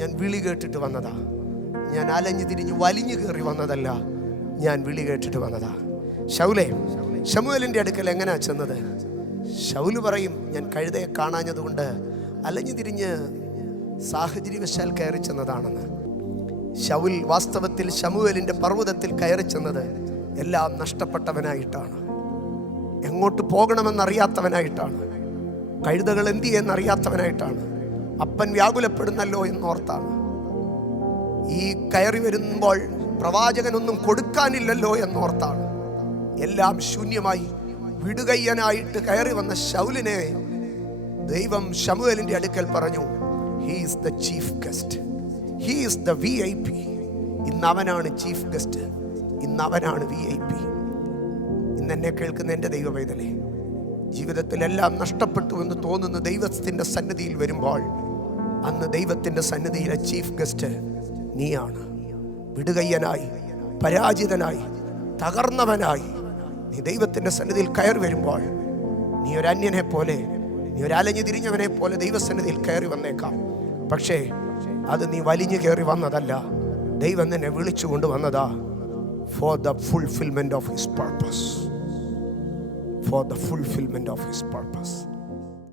ഞാൻ വിളി കേട്ടിട്ട് വന്നതാ. ഞാൻ അലഞ്ഞു തിരിഞ്ഞ് വലിഞ്ഞു കയറി വന്നതല്ല, ഞാൻ വിളി കേട്ടിട്ട് വന്നതാ. ശമൂവേലിൻ്റെ അടുക്കൽ എങ്ങനെയാ ചെന്നത്? ശൗല് പറയും, ഞാൻ കഴുതയെ കാണാഞ്ഞതുകൊണ്ട് അലഞ്ഞു തിരിഞ്ഞ് സാഹചര്യവശാൽ കയറി ചെന്നതാണെന്ന്. ശൗൽ വാസ്തവത്തിൽ ശമൂവേലിൻ്റെ പർവ്വതത്തിൽ കയറി ചെന്നത് എല്ലാം നഷ്ടപ്പെട്ടവനായിട്ടാണ്, എങ്ങോട്ട് പോകണമെന്നറിയാത്തവനായിട്ടാണ്, കഴുതകൾ എന്ത് ചെയ്യുന്നറിയാത്തവനായിട്ടാണ്, അപ്പൻ വ്യാകുലപ്പെടുന്നല്ലോ എന്നോർത്താണ്. ഈ കയറി വരുമ്പോൾ പ്രവാചകനൊന്നും കൊടുക്കാനില്ലല്ലോ എന്നോർത്താണ്. എല്ലാം ശൂന്യമായി വിടുകയ്യനായിട്ട് കയറി വന്ന ശൗലിനെ ദൈവം ശമൂവേലിൻ്റെ അടുക്കൽ പറഞ്ഞു, he is the chief guest, he is the VIP. ഇന്ന് അവനാണ് ചീഫ് ഗസ്റ്റ്, ഇന്ന് അവനാണ് VIP. ഇന്ന് എന്നെ കേൾക്കുന്ന എൻ്റെ ദൈവ പൈതലേ, ജീവിതത്തിലെല്ലാം നഷ്ടപ്പെട്ടു എന്ന് തോന്നുന്ന ദൈവത്തിൻ്റെ സന്നിധിയിൽ വരുമ്പോൾ അന്ന് ദൈവത്തിൻ്റെ സന്നിധിയിലെ ചീഫ് ഗസ്റ്റ് നീയാണ്. വിടുകയ്യനായി, പരാജിതനായി, തകർന്നവനായി നീ ദൈവത്തിൻ്റെ സന്നിധിയിൽ കയറി വരുമ്പോൾ നീ ഒരു അന്യനെ പോലെ, നീ ഒരു അലഞ്ഞു തിരിഞ്ഞവനെ പോലെ ദൈവസന്നിധിയിൽ കയറി വന്നേക്കാം. പക്ഷേ അത് നീ വലിഞ്ഞു കയറി വന്നതല്ല, ദൈവം നിന്നെ വിളിച്ചുകൊണ്ട് വന്നതാ. For the fulfillment of his purpose. For the fulfillment of his purpose.